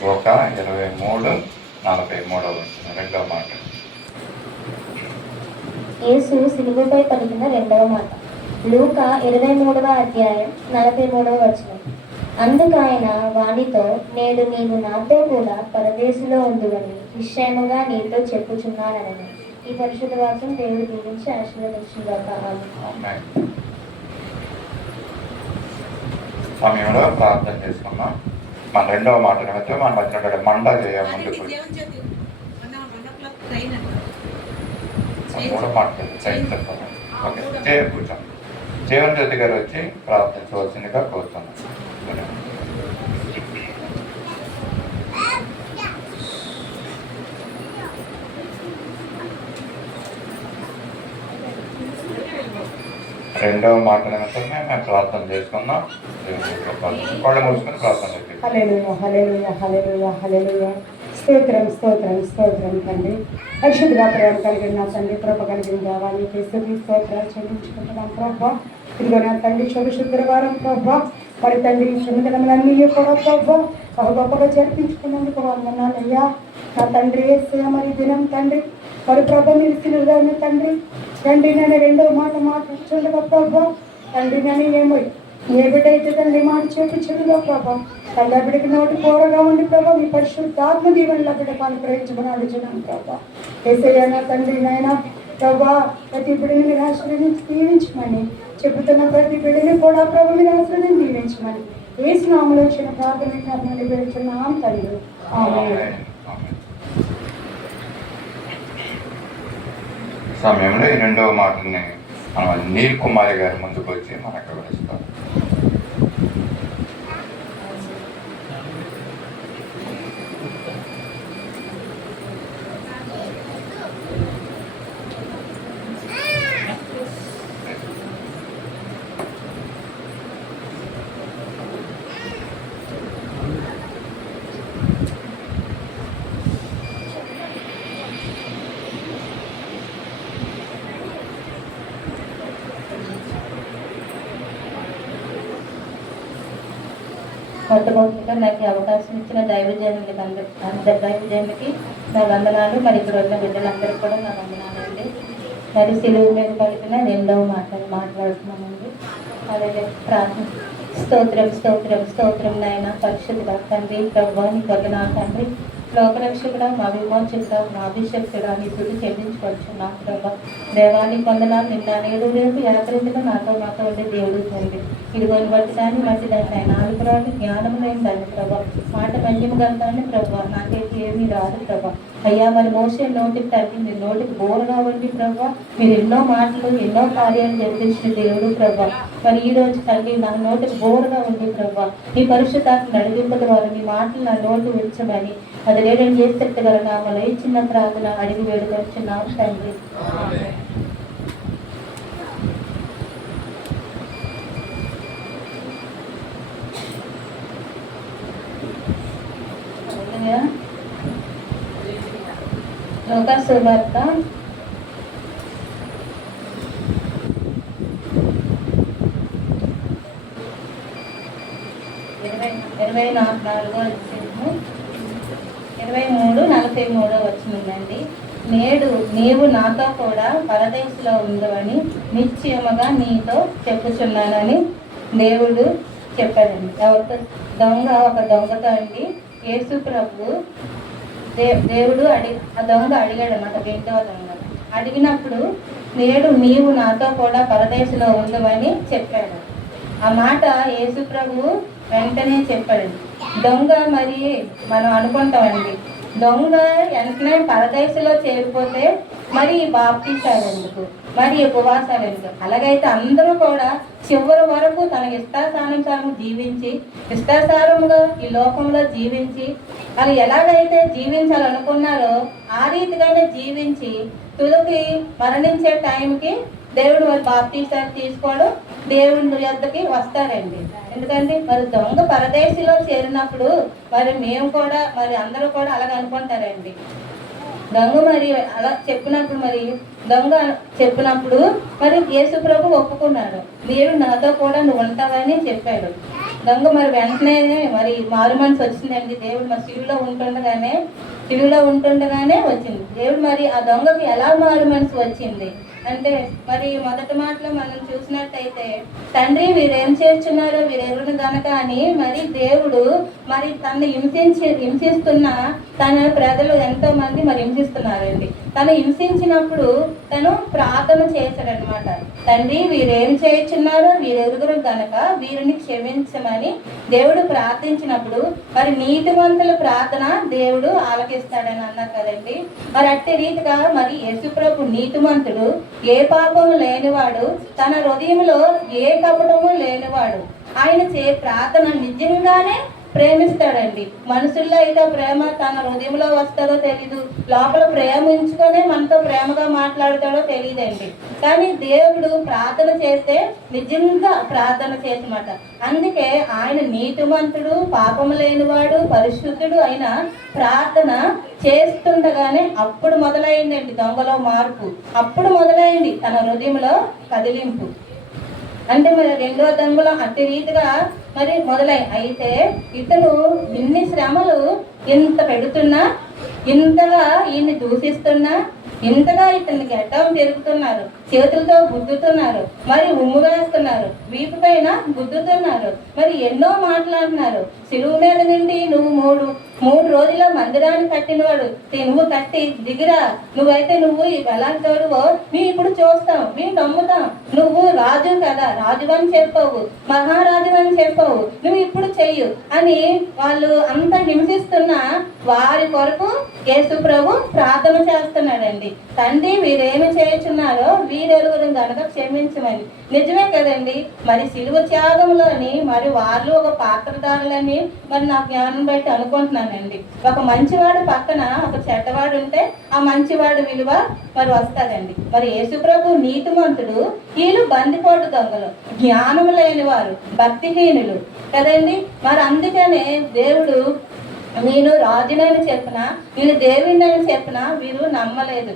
లూకా 23:43 రెండవ మాట. యేసు సిలువపై పలికిన రెండవ మాట. లూకా 23:43 అందుకు ఆయన వానితో, నేడు నీవు నాతో కూడా పరదేశంలో ఉండువని నిశ్చయముగా నీతో చెప్పుచున్నానని. ఈ పరిశుద్ధ వాక్యం దేవుడు దీవించి ఆశీర్వదించుగాక. సమయంలో ప్రార్థన చేసుకున్నాం. మన రెండవ మాట నిమిత్తం మన మధ్య మండా చేయ ముందుకు మూడో మాట ఓకే కూర్చోండి. జీవన్ జ్యోతి గారు వచ్చి ప్రార్థించవలసిందిగా కోరుతున్నాం. రెండవ మాట నిమిత్తమే మేము ప్రార్థన చేసుకున్నాం. కళ్ళు మూసుకొని ప్రార్థన చేస్తాం. హల్లెలూయా హల్లెలూయా హల్లెలూయా హల్లెలూయా. స్తోత్రం స్తోత్రం స్తోత్రం తండ్రి. పరిశుద్ధిగా ప్రేమ కలిగిన తండ్రి, కృప కలిగిన దేవా నీకే స్తుతి స్తోత్రాలు చెల్లించుకుంటున్నాం ప్రభా. ఇదిగో నా తండ్రి శుక్రవారం ప్రభా, మరి తండ్రి శ్రమదనములన్నీ కూడా ప్రభా బహు గొప్పగా జరిపించుకున్నందుకు వందనాలయ్యా. నా తండ్రి యేసయ్య మరి దినం తండ్రి మరి ప్రభ మీరు సిలువైన తండ్రి తండ్రి నేను రెండవ మాట మాట్లాడుతుండగా ప్రభా తండ్రి నేను ఏమో ఏ బిడ్డ అయితే తండ్రి మాట చేపించడుగా ప్రభా తల్లి బిడ్డకి నోటి కూరగా ఉండి ప్రభా మీ పరిశుద్ధాత్మ దీవెనల బిడ్డకు అనుగ్రహించమని అడుగుతున్నాను ప్రభా. యేసయ్య నా తండ్రి నాయన ప్రభా ప్రతి బిడ్డని మీరు ఆశ్రయించి దీవించమని చెబుతున్న ప్రతి బిడ్డని కూడా ప్రభు మీరు ఆశ్రయం దీవించమని యేసు నామములో వచ్చిన ప్రార్థన పెడుతున్నాం తండ్రి. ఆమేన్. సమయంలో ఈ రెండవ మాటని మన నీల్ కుమారి గారి ముందుకు వచ్చి మనకు వివరిస్తారు. మొట్టమొదటిగా నాకు అవకాశం ఇచ్చిన దైవజనులకి అందరి దైవజనులకి నా వందనాలు. మరి ఇక్కడ ఉన్న బిడ్డలందరికీ కూడా నా వందనాలు అండి. మరి సిలువు మీద పలికిన రెండవ మాట్లాడుతున్నామండి. అలాగే ప్రార్థన. స్తోత్రం స్తోత్రం స్తోత్రం నాయన పరిశుద్ధుడా తండ్రి ప్రభువా నీ నా తండ్రి లోకరక్షకుడా మా విమోచకుడా మా అభిషక్తుడా నీ తుది చెల్లించుకొచ్చున్నాం ప్రభా. దేవాన్ని పొందనాలు నిన్న నేడు రేపు యాత్రికులు నాతో ఉండే దేవుడు తండ్రి. ఇదిగోని బట్టి దాన్ని బట్టి దాన్ని ఆయన ఆలుపురాలు జ్ఞానం లేని దాన్ని ప్రభా. మాట మధ్యము గంటాన్ని ప్రభా నాకైతే ఏమీ రాదు ప్రభా. అయ్యా మరి మోసే నోటికి తగ్గి మీరు నోటికి బోరుగా ఉండి ప్రభా మీరు ఎన్నో మాటలు ఎన్నో కార్యాలు జరిపించిన దేవుడు ప్రభా. మరి ఈ రోజు తల్లి నా నోటికి బోరుగా ఉంది ప్రభా. ఈ పరిశుద్ధాత్మ నడిపింపల ద్వారా మీ మాటలు నా నోటు ఉంచమని అది లేదని చేస్తే గల నామలో ఈ చిన్న ప్రార్థన అడిగి వేడుకొచ్చున్నాం తండ్రి. లూకా సువార్త 23:43 నేడు నీవు నాతో కూడా పరదేశంలో ఉండవని నిశ్చయముగా నీతో చెప్పుచున్నానని దేవుడు చెప్పాడండి. ఎవరితో? ఒక దొంగతో అండి యేసు ప్రభు దేవుడు ఆ దొంగ అడిగాడు అన్నమాట. రెండవ దొంగ అడిగినప్పుడు నేడు నీవు నాతో కూడా పరదేశంలో ఉండవని చెప్పాడు. ఆ మాట యేసు ప్రభు వెంటనే చెప్పాడు. దొంగ మరి మనం అనుకుంటామండి దొంగ వెంటనే పరదేశంలో చేరిపోతే మరి బాప్తీసాలు ఎందుకు, మరి ఉపవాసాలు ఎందుకు? అలాగైతే అందరూ కూడా చివరి వరకు తన ఇష్టానుసారం జీవించి ఇష్టానుసారముగా ఈ లోకంలో జీవించి వాళ్ళు ఎలాగైతే జీవించాలనుకున్నారో ఆ రీతిగానే జీవించి తులకి మరణించే టైంకి దేవుడు మరి బాప్తీసాలు తీసుకోవడం దేవుని యొద్దకి వస్తారండి. ఎందుకంటే మరి దొంగ పరదేశంలో చేరినప్పుడు మరి మేము కూడా మరి అందరూ కూడా అలాగ అనుకుంటారండి. దొంగ మరి అలా చెప్పినప్పుడు మరి యేసు ప్రభు ఒప్పుకున్నాడు. దేవుడు నాతో కూడా నువ్వు ఉంటావని చెప్పాడు. దొంగ మరి వెంటనే మరి మారు మనసు వచ్చిందండి. దేవుడు మరి సిలువలో ఉంటుండగానే వచ్చింది. దేవుడు మరి ఆ దొంగకి ఎలా మారు మనసు వచ్చింది అంటే మరి మొదటి మాటలో మనం చూసినట్టయితే, తండ్రి వీరేం చేస్తున్నారో వీరెవరిని గనక అని మరి దేవుడు మరి తను హింసిస్తున్న తన ప్రజలు ఎంతో మంది మరి హింసిస్తున్నారండి. తను హింసించినప్పుడు తను ప్రార్థన చేశాడనమాట. తండ్రి వీరేం చేస్తున్నారో వీరెరుగురు గనక వీరిని క్షమించమని దేవుడు ప్రార్థించినప్పుడు మరి నీతిమంతుల ప్రార్థన దేవుడు ఆలకిస్తాడని అన్నారు కదండి. మరి అట్టి రీతిగా మరి యేసుప్రభు నీతిమంతుడు, ఏ పాపము లేనివాడు, తన హృదయంలో ఏ కపటము లేనివాడు. ఆయన ప్రార్థన నిజంగానే ప్రేమిస్తాడండి. మనుషుల్లో అయితే ప్రేమ తన హృదయంలో వస్తుందో తెలీదు, లోపల ప్రేమించుకొని మనతో ప్రేమగా మాట్లాడతాడో తెలియదండి. కానీ దేవుడు ప్రార్థన చేస్తే నిజంగా ప్రార్థన చేసమాట. అందుకే ఆయన నీతిమంతుడు, పాపము లేనివాడు, పరిశుద్ధుడు అయిన ప్రార్థన చేస్తుండగానే అప్పుడు మొదలైందండి దొంగలో మార్పు. అప్పుడు మొదలైంది తన హృదయంలో కదిలింపు. అంటే మరి రెండో దొంగలో అట్టి రీతిగా మరి మొదలై అయితే ఇతను ఇన్ని శ్రమలు ఇంత పెడుతున్నా, ఇంతగా ఈయన్ని దూషిస్తున్నా, ఇంతగా ఇతన్ని గడ్డం తిరుగుతున్నారు, చేతులతో గుద్దుతున్నారు, మరి ఉమ్ము వేస్తున్నారు, వీపు పైన గుద్దుతున్నారు, మరి ఎన్నో మాట్లాడుతున్నారు. సిలువు మీద నుండి నువ్వు మూడు రోజుల మందిరాన్ని కట్టినవాడు, నువ్వు కట్టి దిగిరా, నువ్వు ఎలాంటివాడువో మేము ఇప్పుడు చూస్తాం, మేము నమ్ముతాం, నువ్వు రాజు కదా, రాజు అని చెప్పవు, మహారాజు అని చెప్పవు, నువ్వు ఇప్పుడు చెయ్యు అని వాళ్ళు అంత హింసిస్తున్న వారి కొరకు యేసు ప్రభు ప్రార్థన చేస్తున్నాడండి. తండ్రి వీరేమి చేయుచున్నారో వీరెరుగురు గనక క్షమించమని. నిజమే కదండి. మరి సిలువ త్యాగంలోని మరి వాళ్ళు ఒక పాత్రదారులని మరి నా జ్ఞానం బట్టి అనుకుంటున్నానండి. ఒక మంచివాడు పక్కన ఒక చెడ్డవాడు ఉంటే ఆ మంచివాడు విలువ మరి వస్తుందండి. మరి యేసుప్రభు నీతిమంతుడు, వీళ్ళు బందిపోటు దొంగలు, జ్ఞానం లేని వారు, భక్తిహీనులు కదండి. మరి అందుకనే దేవుడు నేను రాజునని చెప్పినా, నేను దేవుడినని చెప్పినా వీరు నమ్మలేదు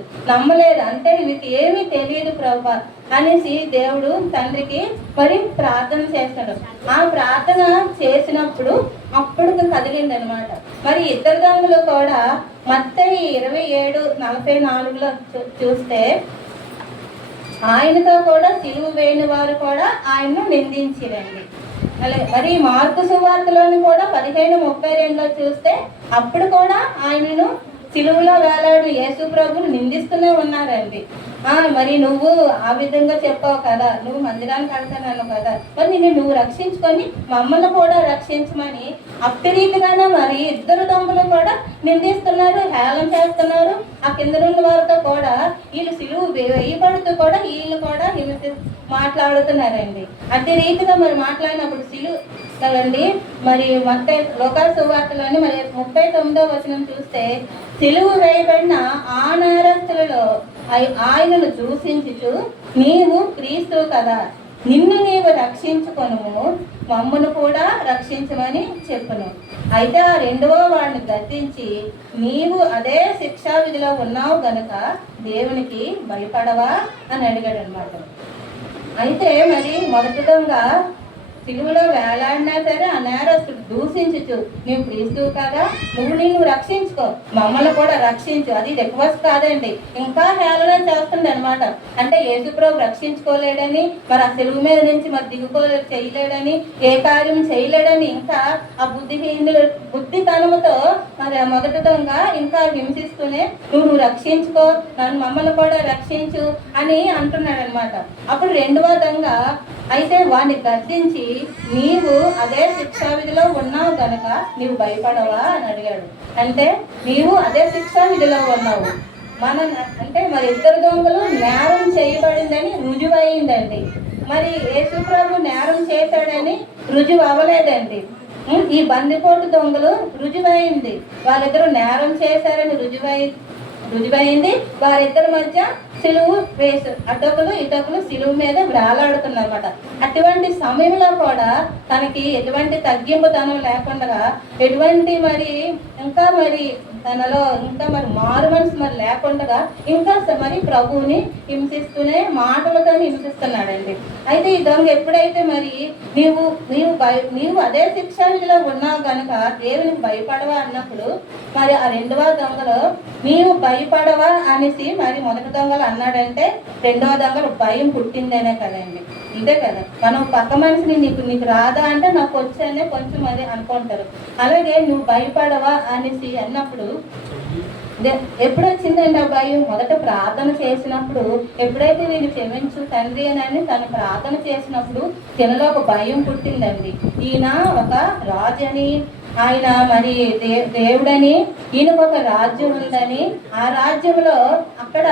అంటే వీరికి ఏమీ తెలియదు ప్రభు అనేసి దేవుడు తండ్రికి మరి ప్రార్థన చేస్తాడు. ఆ ప్రార్థన చేసినప్పుడు అప్పుడు కదిలింది అనమాట. మరి ఇద్దరు దొంగలు కూడా మత్తయి 27:44 చూస్తే ఆయనతో కూడా సిలువ వేయని వారు కూడా ఆయన్ను నిందించిరండి. మరి మార్కు సువార్తలోని కూడా 15:32 చూస్తే అప్పుడు కూడా ఆయనను సిలువలో వేలాడు యేసు ప్రభువును నిందిస్తూనే ఉన్నారండి. మరి నువ్వు ఆ విధంగా చెప్పావు కదా, నువ్వు మందిరానికి కడతానన్నావు కదా, మరి నువ్వు రక్షించుకొని మమ్మల్ని కూడా రక్షించమని అప్తరీతిగానే మరి ఇద్దరు దొంగలు కూడా నిందిస్తున్నారు, హేళన చేస్తున్నారు. ఆ కింద ఉన్న వారితో కూడా వీళ్ళు సిలువు వేయబడుతూ కూడా వీళ్ళు కూడా మాట్లాడుతున్నారండి. అదే రీతిగా మరి మాట్లాడినప్పుడు సిలువు కదండి. మరి లోకాసు సువార్తలోని మరి 39వ వచనం చూస్తే, సిలువు వేయబడిన ఆ నేరస్తులలో ఆయనను దూషించుచు నీవు క్రీస్తువు కదా, నిన్ను నీవు రక్షించుకొనుము, మమ్మను కూడా రక్షించమని చెప్పును. అయితే ఆ రెండవ వాడిని గద్దించి, నీవు అదే శిక్షా విధిలో ఉన్నావు గనుక దేవునికి భయపడవా అని అడిగాడు అనమాట. అయితే మరి మొదటి దొంగ సిలువలో వేలాడినా సరే ఆ నేరస్తుడు దూషించు, నీవు క్రీస్తువు కదా, నిన్ను రక్షించుకో, మమ్మల్ని కూడా రక్షించు. అది రిక్వెస్ట్ కాదండి, ఇంకా హేళన చేస్తుంది అనమాట. అంటే యేసుప్రభు రక్షించుకోలేడని, మరి ఆ సిలువ మీద నుంచి మరి చేయలేడని, ఏ కార్యం చేయలేడని ఇంకా ఆ బుద్ధితనముతో మరి ఆ మొదటి దొంగ ఇంకా హింసిస్తూనే నువ్వు రక్షించుకో, మమ్మల్ని కూడా రక్షించు అని అంటున్నాడు అనమాట. అప్పుడు రెండవ దొంగ అయితే వాడిని గద్దించి, నీవు అదే శిక్షా విధిలో ఉన్నావు గనక నీవు భయపడవా అని అడిగాడు. అంటే నీవు అదే శిక్షా విధిలో ఉన్నావు. అంటే మరి ఇద్దరు దొంగలు నేరం చేయబడిందని రుజువు అయిందండి. మరి యేసుప్రభు నేరం చేశాడని రుజువు అవ్వలేదండి. ఈ బందిపోటు దొంగలు రుజువైంది, వాళ్ళిద్దరూ నేరం చేశారని రుజువైంది. వారిద్దరి మధ్య సిలువు వేసు, అటొకలు ఇటొకలు సిలువు మీద వేలాడుతున్నమాట. అటువంటి సమయంలో కూడా తనకి ఎటువంటి తగ్గింపుతనం లేకుండా, ఎటువంటి మరి ఇంకా మరి తనలో ఇంకా మరి మారు మనసు మరి లేకుండా ఇంకా మరి ప్రభువుని హింసిస్తూనే మాటలతో హింసిస్తున్నాడండి. అయితే ఈ దొంగ ఎప్పుడైతే మరి నీవు అదే శిక్షలో ఉన్నావు కనుక దేవునికి భయపడవా అన్నప్పుడు, మరి ఆ రెండవ దొంగలో నీవు భయపడవా అనేసి మరి మొదటి దొంగలు అన్నాడంటే, రెండవ దొంగలు భయం పుట్టిందనే కదండి. అంతే కదా, మనం పక్క మనిషిని నీకు రాదా అంటే నాకు వచ్చానే కొంచెం అది అనుకుంటారు. అలాగే నువ్వు భయపడవా అనేసి అన్నప్పుడు ఎప్పుడు వచ్చిందండి ఆ భయం? మొదట ప్రార్థన చేసినప్పుడు, ఎప్పుడైతే నేను క్షమించు తండ్రి అని తను ప్రార్థన చేసినప్పుడు తినలో ఒక భయం పుట్టిందండి. ఈయన ఒక రాజు అని, ఆయన మరి దేవుడని, ఈయనకు ఒక రాజ్యం ఉందని, ఆ రాజ్యంలో అక్కడ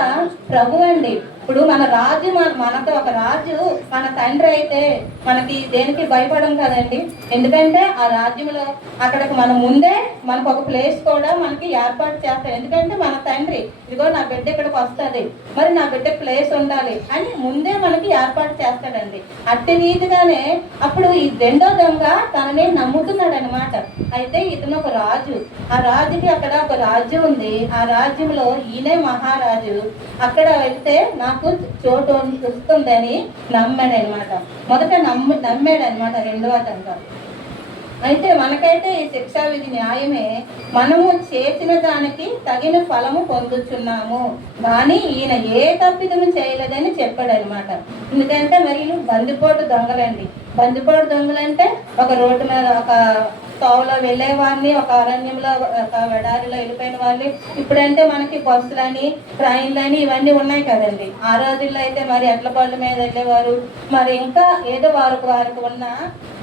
ప్రభు అండి. ఇప్పుడు మన రాజు మనకు ఒక రాజు మన తండ్రి అయితే మనకి దేనికి భయపడం కదండి. ఎందుకంటే ఆ రాజ్యంలో అక్కడికి మన ముందే మనకు ఒక ప్లేస్ కూడా మనకి ఏర్పాటు చేస్తాడు. ఎందుకంటే మన తండ్రి ఇదిగో నా బిడ్డ ఇక్కడికి వస్తుంది, మరి నా బిడ్డ ప్లేస్ ఉండాలి అని ముందే మనకి ఏర్పాటు చేస్తాడండి. అట్టి రీతిగానే అప్పుడు ఈ రెండో దొంగ తనని నమ్ముతున్నాడు అనమాట. అయితే ఇతను ఒక రాజు, ఆ రాజుకి అక్కడ ఒక రాజ్యం ఉంది, ఆ రాజ్యంలో ఈయనే మహారాజు. అక్కడ వెళ్తే నాకు చోటు వస్తుందని నమ్మాడు అనమాట. మొదట నమ్మాడు అనమాట రెండవ దొంగ. అయితే మనకైతే ఈ శిక్షా విధి న్యాయమే, మనము చేసిన దానికి తగిన ఫలము పొందుచున్నాము, కానీ ఈయన ఏ తప్పిదము చేయలేదని చెప్పాడు అనమాట. ఎందుకంటే మరి బందిపోటు దొంగలండి. బందిపోటు దొంగలంటే ఒక రోడ్డు మీద ఒక తోవలో వెళ్ళే వారిని, ఒక అరణ్యంలో ఒక వెడారిలో వెళ్ళిపోయిన వాళ్ళు. ఇప్పుడంటే మనకి బస్సులని ట్రైన్లని ఇవన్నీ ఉన్నాయి కదండి. ఆ రోజుల్లో అయితే మరి ఎడ్ల బండ్ల మీద వెళ్ళేవారు, మరి ఇంకా ఏదో వారికి ఉన్న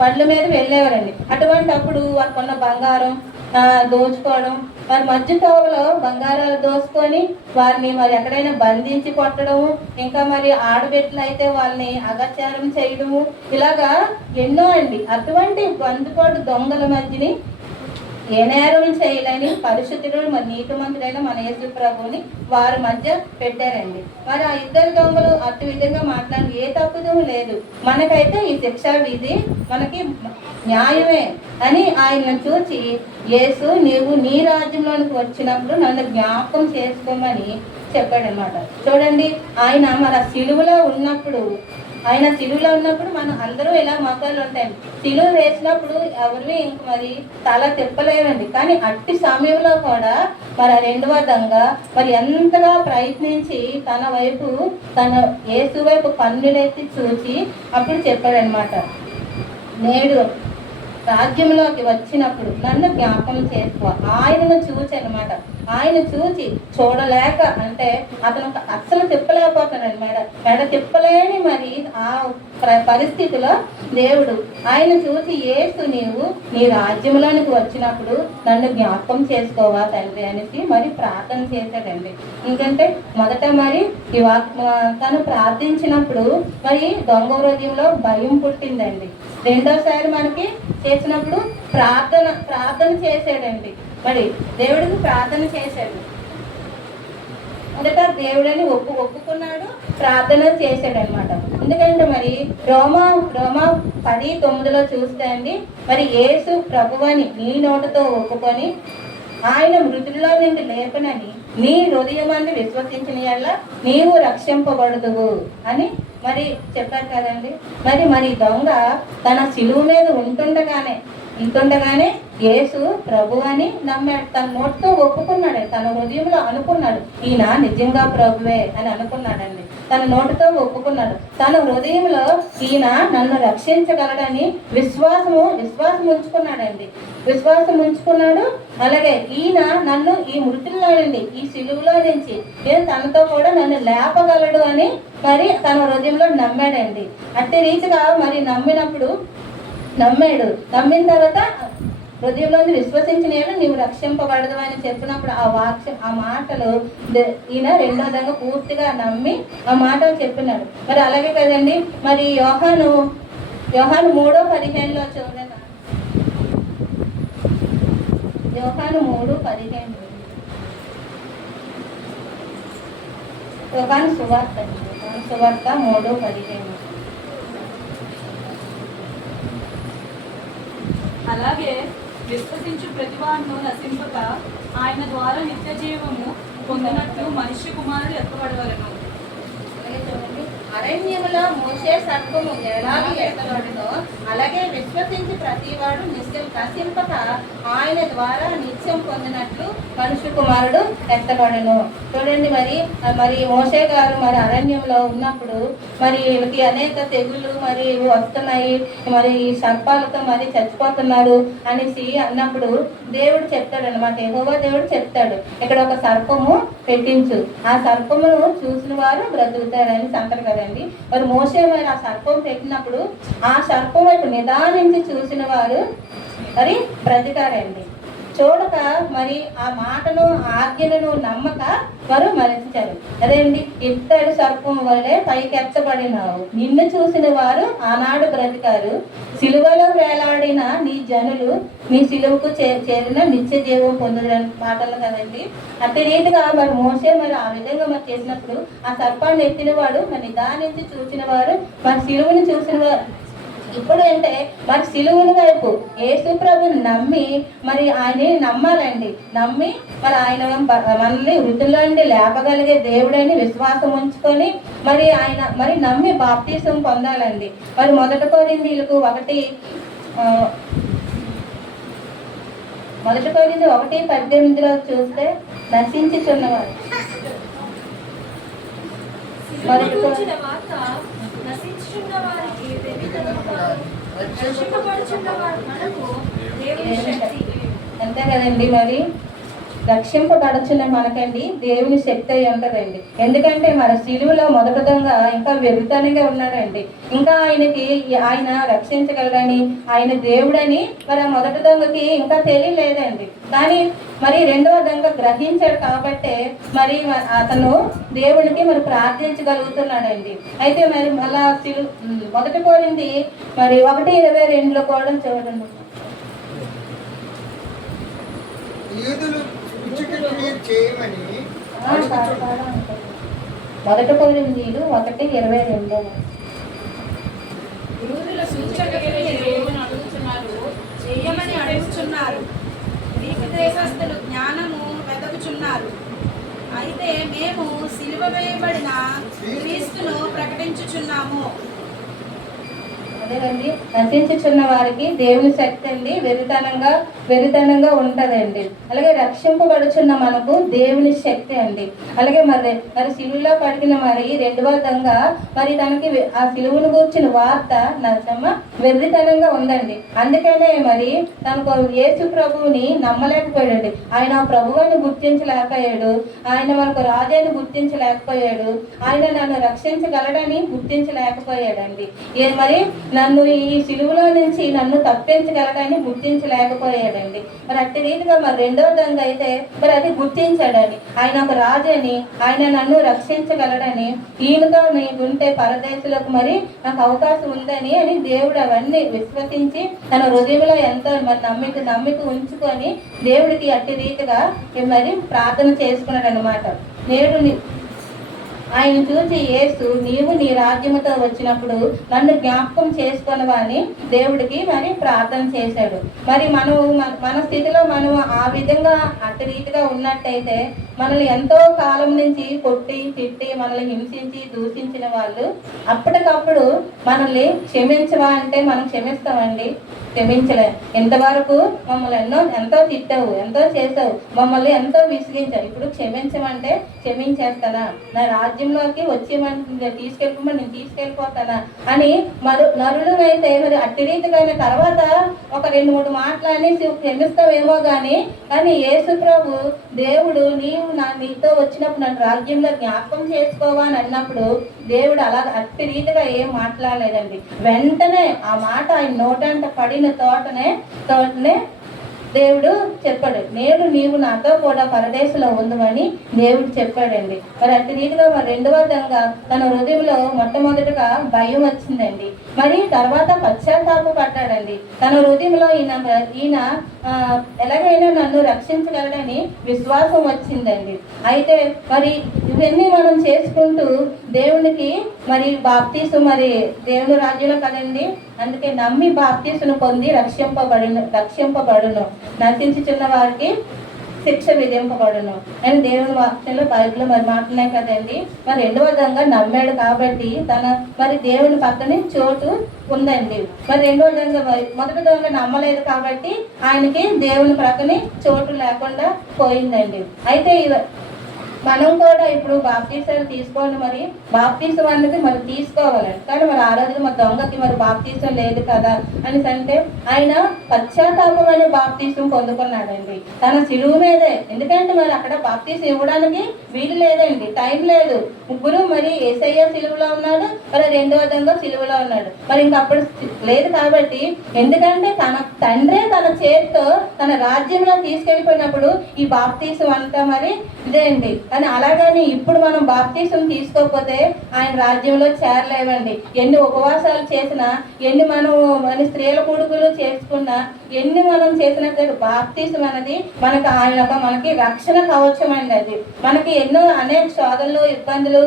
బండ్ల మీద వెళ్ళేవారండి. అటువంటి అప్పుడు వారికి ఉన్న బంగారం దోచుకోవడం, మరి మధ్య తోవలో బంగారాలు దోచుకొని వారిని మరి ఎక్కడైనా బంధించి కొట్టడము, ఇంకా మరి ఆడబిడ్డలు అయితే వాళ్ళని అగచారం చేయడము, ఇలాగా ఎన్నో అండి. అటువంటి బందుకోటు దొంగల మధ్యని ఏ నేరం చేయలేని పరిశుద్ధుడు మరి నీతిమంతుడైన మన యేసు ప్రభువుని వారి మధ్య పెట్టారండి. మరి ఆ ఇద్దరు దొంగలు అటు విధంగా మాట్లాడి ఏ తప్పుదూ లేదు. మనకైతే ఈ శిక్షా విధి మనకి న్యాయమే అని ఆయన చూచి, యేసు నీవు నీ రాజ్యంలోనికి వచ్చినప్పుడు నన్ను జ్ఞాపకం చేసుకోమని చెప్పాడనమాట. చూడండి, ఆయన మరి ఆ సిలువలో ఉన్నప్పుడు మనం అందరూ ఇలా మతాలు ఉంటాయి. సిలువ వేసినప్పుడు ఎవరిని ఇంక మరి తల తిప్పలేవండి. కానీ అట్టి సమయంలో కూడా మరి ఆ రెండవ దొంగ మరి ఎంతగా ప్రయత్నించి తన యేసు వైపు కన్నులెత్తి చూసి అప్పుడు చెప్పాడనమాట, నేడు రాజ్యంలోకి వచ్చినప్పుడు నన్ను జ్ఞాపకం చేసుకో. ఆయనను చూచి అనమాట. ఆయన చూచి చూడలేక, అంటే అతను అస్సలు తిప్పలేకపోతున్నాడు, మెడ తిప్పలేని మరి ఆ పరిస్థితిలో దేవుడు ఆయన చూసి, యేసు నీవు నీ రాజ్యంలోనికి వచ్చినప్పుడు నన్ను జ్ఞాపకం చేసుకోవా తండ్రి అనేసి మరి ప్రార్థన చేశాడండి. ఎందుకంటే మొదట మరి తను ప్రార్థించినప్పుడు మరి దొంగ హృదయంలో భయం పుట్టిందండి. రెండోసారి మనకి చేసినప్పుడు ప్రార్థన చేసాడండి. మరి దేవుడికి ప్రార్థన చేశాడు. మొదట దేవుడని ఒప్పుకున్నాడు, ప్రార్థన చేశాడు అనమాట. ఎందుకంటే మరి రోమా 10:9 చూస్తే అండి, మరి యేసు ప్రభువని నీ నోటితో ఒప్పుకొని ఆయన మృతుల్లో నుండి లేపనని నీ హృదయమాన్ని విశ్వసించిన యెడల నీవు రక్షింపబడదువు అని మరి చెప్పారు కదండి. మరి దొంగ తన సిలువ మీద ఉంటుండగానే యేసు ప్రభు అని నమ్మాడు. తన నోటితో ఒప్పుకున్నాడు, తన హృదయంలో అనుకున్నాడు, ఈయన నిజంగా ప్రభువే అని అనుకున్నాడండి. తన నోటితో ఒప్పుకున్నాడు, తన హృదయంలో ఈయన నన్ను రక్షించగలడని విశ్వాసం ఉంచుకున్నాడండి. విశ్వాసం ఉంచుకున్నాడు. అలాగే ఈయన నన్ను ఈ మృతుల్లో నుండి, ఈ సిలువలో నుంచి తనతో కూడా నన్ను లేపగలడు అని మరి తన హృదయంలో నమ్మాడండి. అట్టి రీతిగా మరి నమ్మిన తర్వాత హృదయంలో విశ్వసించిన నీవు రక్షింపబడదు అని చెప్పినప్పుడు ఆ మాటలు ఈయన రెండో విధంగా పూర్తిగా నమ్మి ఆ మాటలు చెప్పినాడు. మరి అలాగే కదండి, మరి యోహాను 3:15 చూడండి. యోహాను 3:15 యోహాను సువార్త అండి. యోహాను సువార్త 3:15. అలాగే విశ్వసించు ప్రతివాడును నశింపక ఆయన ద్వారా నిత్య జీవము పొందినట్లు మనిషి కుమారుడు ఎత్తబడవలను. అలాగే చూడండి, అరణ్యములో మోసే సర్పము ఎలాగ ఎత్తబడినో అలాగే విశ్వసించి ప్రతివాడు నశింపక ఆయన ద్వారా నిత్యం పొందినట్లు మనుష్య కుమారుడు ఎత్తబడను. చూడండి, మరి మోసే గారు మరి అరణ్యంలో ఉన్నప్పుడు మరి వీళ్ళకి అనేక తెగుళ్ళు మరి వస్తున్నాయి, మరి సర్పాలతో మరి చచ్చిపోతున్నారు అనేసి అన్నప్పుడు దేవుడు చెప్తాడు అనమాట. యెహోవా దేవుడు చెప్తాడు, ఇక్కడ ఒక సర్పము పెట్టించు, ఆ సర్పమును చూసిన వారు బ్రతుకుతారని అంటారు కదండి. మరి మోసే మరి ఆ సర్పం పెట్టినప్పుడు ఆ సర్పం వైపు నిదానించి చూసిన వారు మరి బ్రతికారండి. చూడక మరి ఆ మాటను ఆజ్ఞలను నమ్మక వారు మరచారు. అదేంటి, ఇత్తడి సర్పం వలె పైకెత్తబడినావు, నిన్ను చూసిన వారు ఆనాడు బ్రతికారు, సిలువలో వేలాడిన నీ జనులు నీ సిలువకు చేరిన నిత్య జీవం పొందుదని మాటలు కదండి. అట్టి రీతిగా మరి మోసే మరి ఆ విధంగా మరి చేసినప్పుడు ఆ సర్పాన్ని ఎత్తిన వాడు మరి నిదానించి చూసిన వారు మరి సిలువని చూసిన వారు. ఇప్పుడు అంటే మరి సిలువుని వైపు యేసు ప్రభుని నమ్మి మరి ఆయన్ని నమ్మాలండి. నమ్మి మరి ఆయన మనల్ని వృద్ధుల్లో నుండి లేపగలిగే దేవుడని విశ్వాసం ఉంచుకొని మరి ఆయన మరి నమ్మి బాప్తీసం పొందాలండి. మరి 1 కొరింథీయులకు 1:18 చూస్తే నశించుచున్నవారు సిలువను వార్త నశించుచున్న వారికి రక్షింపబడుచున్న వారు మనకు దేవుని శక్తి. అంతే కదండి, మరి రక్షింపబడుచున్న మనకండి దేవుని శక్తి అయి ఉంటుందండి. ఎందుకంటే మన సిలువలో మొదటంగా ఇంకా వెరుగుతానిగా ఉన్నాడండి. ఇంకా ఆయన రక్షించగలడని, ఆయన దేవుడని మరి ఆ మొదటి దొంగకి ఇంకా తెలియలేదండి. కానీ మరి రెండవ దొంగ గ్రహించాడు కాబట్టే మరి అతను దేవునికి మరి ప్రార్థించగలుగుతున్నాడండి. అయితే మరి అలా 1 కొరింథీ మరి 1:22 కూడా చూడండి. యూదులు చేయమని 1 కొరింథీయులు 1:22. యూదుల సూచక్రియలు దేవుని అడుగుతున్నారు, చేయమని అడుగుతున్నారు. గ్రీకు దేశస్థులు జ్ఞానము వెదకుచున్నారు. అయితే మేము సిలువ వేయబడిన క్రీస్తును ప్రకటించుచున్నాము. అదేనండి, నశించుచున్న వారికి దేవుని శక్తి అండి వెరితనంగా ఉంటదండి. అలాగే రక్షింపబడుచున్న మనకు దేవుని శక్తి అండి. అలాగే మరి సిలువలో పడిన మరి రెండవ దొంగ మరి తనకి ఆ సిలువను కూర్చిన వార్త నచ్చమ్మ వెర్రితనంగా ఉందండి. అందుకనే మరి తనకు యేసు ప్రభువుని నమ్మలేకపోయాడు. ఆయన ప్రభువుని గుర్తించలేకపోయాడు, ఆయన మనకు రాజాని గుర్తించలేకపోయాడు, ఆయన నన్ను రక్షించగలడని గుర్తించలేకపోయాడండి. మరి నన్ను ఈ సిలువలో నుంచి నన్ను తప్పించగలడని గుర్తించలేకపోయాడండి. మరి అట్టి రీతిగా మరి రెండవ దొంగ అయితే మరి అది గుర్తించాడని, ఆయన ఒక రాజని, ఆయన నన్ను రక్షించగలడని, ఈయనతో నీకు ఉంటే పరదేశులకు మరి నాకు అవకాశం ఉందని అని దేవుడు అవన్నీ విశ్వసించి తన హృదయంలో ఎంతో మరి నమ్మిక ఉంచుకొని దేవుడికి అట్టి రీతిగా మరి ప్రార్థన చేసుకున్నాడు అనమాట. నేడు ఆయన చూసి యేసు, నీవు నీ రాజ్యముతో వచ్చినప్పుడు నన్ను జ్ఞాపకం చేసుకున్నవా అని దేవుడికి మరి ప్రార్థన చేశాడు. మరి మన స్థితిలో మనం ఆ విధంగా అటు రీతిగా ఉన్నట్టయితే మనల్ని ఎంతో కాలం నుంచి కొట్టి తిట్టి మనల్ని హింసించి దూషించిన వాళ్ళు అప్పటికప్పుడు మనల్ని క్షమించవా అంటే మనం క్షమిస్తామండి? క్షమించలే. ఇంతవరకు మమ్మల్ని ఎంతో తిట్టావు, ఎంతో చేసావు, మమ్మల్ని ఎంతో విసిగించావు, ఇప్పుడు క్షమించమంటే క్షమించేస్తానా? నా రాజ్యంలోకి వచ్చేమని తీసుకెళ్ళిపోమని నేను తీసుకెళ్ళిపోతానా అని నరులు అయితే మరి అట్టి రీతికైన తర్వాత ఒక 2-3 మాటలని క్షమిస్తావేమో కానీ యేసు ప్రభు దేవుడు నీతో వచ్చినప్పుడు నన్ను రాజ్యంలో జ్ఞాపకం చేసుకోవా అని అన్నప్పుడు దేవుడు అలా అట్టి రీతిగా ఏం మాట్లాడలేదండి. వెంటనే ఆ మాట ఆయన నోటంట పడిన తోటనే దేవుడు చెప్పాడు, నేడు నీవు నాతో కూడా పరదేశంలో ఉందని దేవుడు చెప్పాడండి. మరి అట్టి రీతిగా మరి రెండవ దొంగ తన హృదయంలో మొట్టమొదటిగా భయం వచ్చిందండి. మరి తర్వాత పశ్చాత్తాప పడ్డాడండి. తన హృదయంలో ఈయన ఎలాగైనా నన్ను రక్షించగలడని విశ్వాసం వచ్చిందండి. అయితే మరి ఇవన్నీ మనం చేసుకుంటూ దేవునికి మరి బాప్తీసు మరి దేవుని రాజ్యంలో కదండి, అందుకే నమ్మి బాప్తీసును పొంది రక్షింపబడును, నశించుచున్న వారికి శిక్ష విధింపబడును అని దేవుని వాక్యంలో బైబిల్లో మరి మాట్లాడినాయి కదండి. మరి రెండవ విధంగా నమ్మాడు కాబట్టి మరి దేవుని పక్కనే చోటు ఉందండి. మరి రెండవ విధంగా మొదటి విధంగా నమ్మలేదు కాబట్టి ఆయనకి దేవుని ప్రక్కనే చోటు లేకుండా పోయిందండి. అయితే మనం కూడా ఇప్పుడు బాప్తీసాలు తీసుకోండి, మరి బాప్తీసం అనేది మరి తీసుకోవాలండి. కానీ మరి ఆ రోజు మరి దొంగకి మరి బాప్తీసం లేదు కదా అని అంటే ఆయన పశ్చాత్తాపం అనే బాప్తీసం పొందుకున్నాడండి తన సిలువ మీదే. ఎందుకంటే మరి అక్కడ బాప్తీసం ఇవ్వడానికి వీలు లేదండి, టైం లేదు. ముగ్గురు మరి యేసయ్య సిలువలో ఉన్నాడు, మరి రెండో విధంగా సిలువలో ఉన్నాడు. మరి ఇంకప్పుడు లేదు కాబట్టి, ఎందుకంటే తన తండ్రే తన చేతితో తన రాజ్యంలో తీసుకెళ్ళిపోయినప్పుడు ఈ బాప్తీసం అంతా మరి ఇదే అండి. కానీ అలాగని ఇప్పుడు మనం బాప్తీసం తీసుకోకపోతే ఆయన రాజ్యంలో చేరలేమండి. ఎన్ని ఉపవాసాలు చేసినా, ఎన్ని మన స్త్రీల కొడుకులు చేసుకున్నా, ఎన్ని మనం చేసినా సరే బాప్తీసం అనేది మనకి రక్షణ కవచం అండి. అది మనకి ఎన్నో అనేక శోధనలు ఇబ్బందులు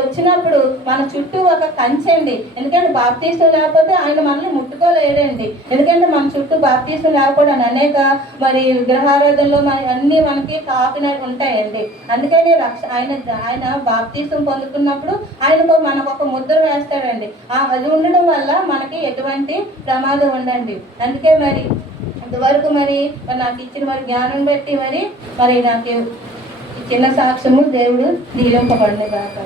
వచ్చినప్పుడు మన చుట్టూ ఒక కంచండి. ఎందుకంటే బాప్తీసం లేకపోతే ఆయన మనల్ని ముట్టుకోలేడండి. ఎందుకంటే మన చుట్టూ బాప్తీసం లేకపోతే అనేక మరి విగ్రహారాధనలు మరి అన్ని మనకి కాపినట్టు ఉంటాయండి. అందుకని ఆయన బాప్తీసం పొందుకున్నప్పుడు మనకు ఒక ముద్ర వేస్తాడండి. అది ఉండడం వల్ల మనకి ఎటువంటి ప్రమాదం ఉండండి. అందుకే మరి ఇంతవరకు మరి నాకు ఇచ్చిన మరి జ్ఞానం బట్టి మరి నాకు చిన్న సాక్ష్యము దేవుడు దీవింపబడింది కాక.